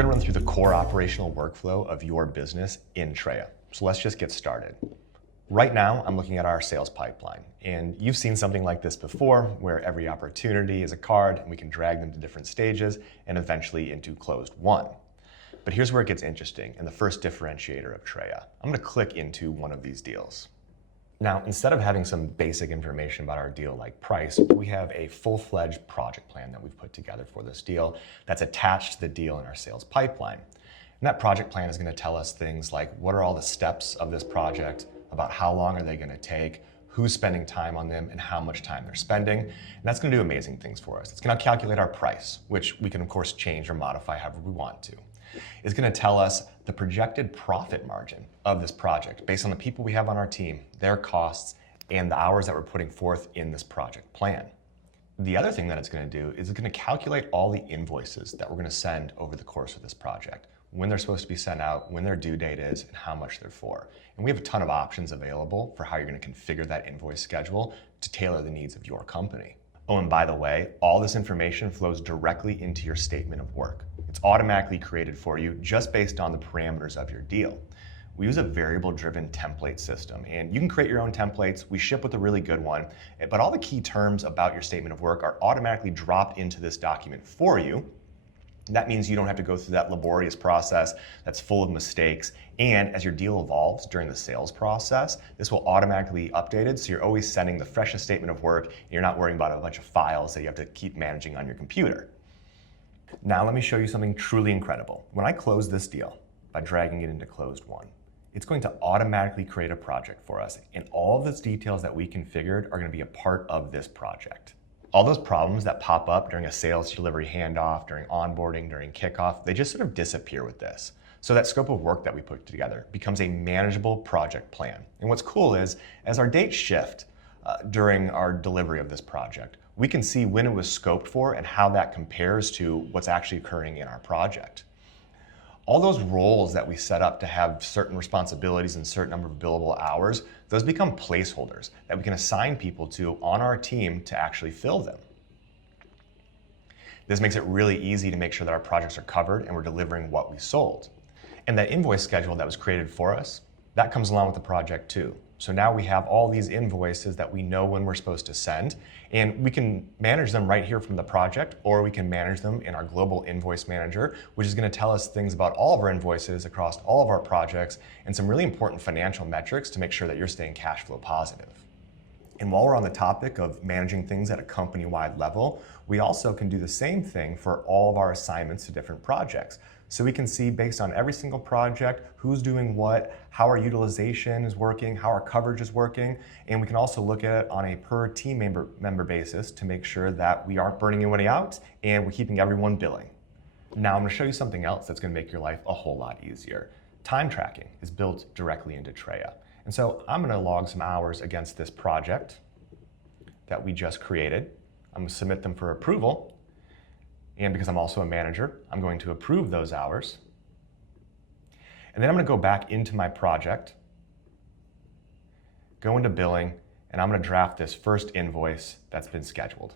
We're gonna run through the core operational workflow of your business in Treya. So let's just get started. Right now, I'm looking at our sales pipeline, and you've seen something like this before, where every opportunity is a card and we can drag them to different stages and eventually into closed won. But here's where it gets interesting and the first differentiator of Treya. I'm gonna click into one of these deals. Now, instead of having some basic information about our deal like price, we have a full-fledged project plan that we've put together for this deal that's attached to the deal in our sales pipeline. And that project plan is gonna tell us things like what are all the steps of this project, about how long are they gonna take, who's spending time on them, and how much time they're spending. And that's gonna do amazing things for us. It's gonna calculate our price, which we can of course change or modify however we want to. It's gonna tell us the projected profit margin of this project based on the people we have on our team, their costs, and the hours that we're putting forth in this project plan. The other thing that it's gonna do is it's gonna calculate all the invoices that we're gonna send over the course of this project, when they're supposed to be sent out, when their due date is, and how much they're for. And we have a ton of options available for how you're gonna configure that invoice schedule to tailor the needs of your company. Oh, and by the way, all this information flows directly into your statement of work. It's automatically created for you just based on the parameters of your deal. We use a variable-driven template system, and you can create your own templates. We ship with a really good one, but all the key terms about your statement of work are automatically dropped into this document for you. That means you don't have to go through that laborious process that's full of mistakes. And as your deal evolves during the sales process, this will automatically be updated, so you're always sending the freshest statement of work, and you're not worrying about a bunch of files that you have to keep managing on your computer. Now let me show you something truly incredible. When I close this deal by dragging it into closed won, it's going to automatically create a project for us, and all of those details that we configured are going to be a part of this project. All those problems that pop up during a sales delivery handoff, during onboarding, during kickoff, they just sort of disappear with this. So that scope of work that we put together becomes a manageable project plan. And what's cool is, as our dates shift during our delivery of this project, we can see when it was scoped for and how that compares to what's actually occurring in our project. All those roles that we set up to have certain responsibilities and certain number of billable hours, those become placeholders that we can assign people to on our team to actually fill them. This makes it really easy to make sure that our projects are covered and we're delivering what we sold. And that invoice schedule that was created for us, that comes along with the project too. So now we have all these invoices that we know when we're supposed to send, and we can manage them right here from the project, or we can manage them in our global invoice manager, which is going to tell us things about all of our invoices across all of our projects and some really important financial metrics to make sure that you're staying cash flow positive. And while we're on the topic of managing things at a company-wide level, we also can do the same thing for all of our assignments to different projects. So we can see based on every single project, who's doing what, how our utilization is working, how our coverage is working, and we can also look at it on a per team member basis to make sure that we aren't burning anybody out and we're keeping everyone billing. Now I'm gonna show you something else that's gonna make your life a whole lot easier. Time tracking is built directly into Treya. And so I'm gonna log some hours against this project that we just created. I'm gonna submit them for approval. And because I'm also a manager, I'm going to approve those hours. And then I'm gonna go back into my project, go into billing, and I'm gonna draft this first invoice that's been scheduled.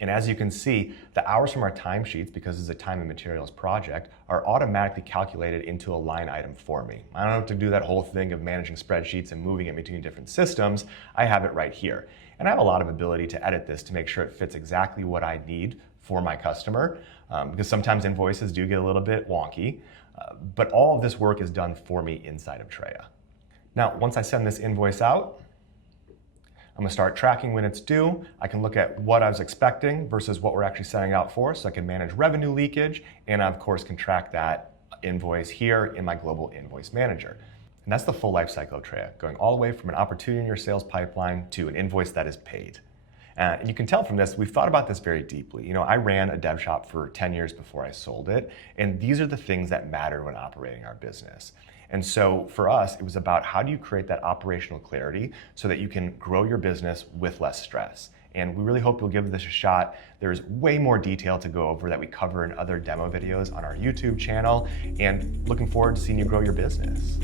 And as you can see, the hours from our timesheets, because it's a time and materials project, are automatically calculated into a line item for me. I don't have to do that whole thing of managing spreadsheets and moving it between different systems. I have it right here. And I have a lot of ability to edit this to make sure it fits exactly what I need for my customer, because sometimes invoices do get a little bit wonky, but all of this work is done for me inside of Treya. Now, once I send this invoice out, I'm gonna start tracking when it's due. I can look at what I was expecting versus what we're actually setting out for, so I can manage revenue leakage, and I, of course, can track that invoice here in my global invoice manager. And that's the full life cycle of Treya, going all the way from an opportunity in your sales pipeline to an invoice that is paid. And you can tell from this, we've thought about this very deeply. You know, I ran a dev shop for 10 years before I sold it, and these are the things that matter when operating our business. And so for us, it was about how do you create that operational clarity so that you can grow your business with less stress. And we really hope you'll give this a shot. There's way more detail to go over that we cover in other demo videos on our YouTube channel, and looking forward to seeing you grow your business.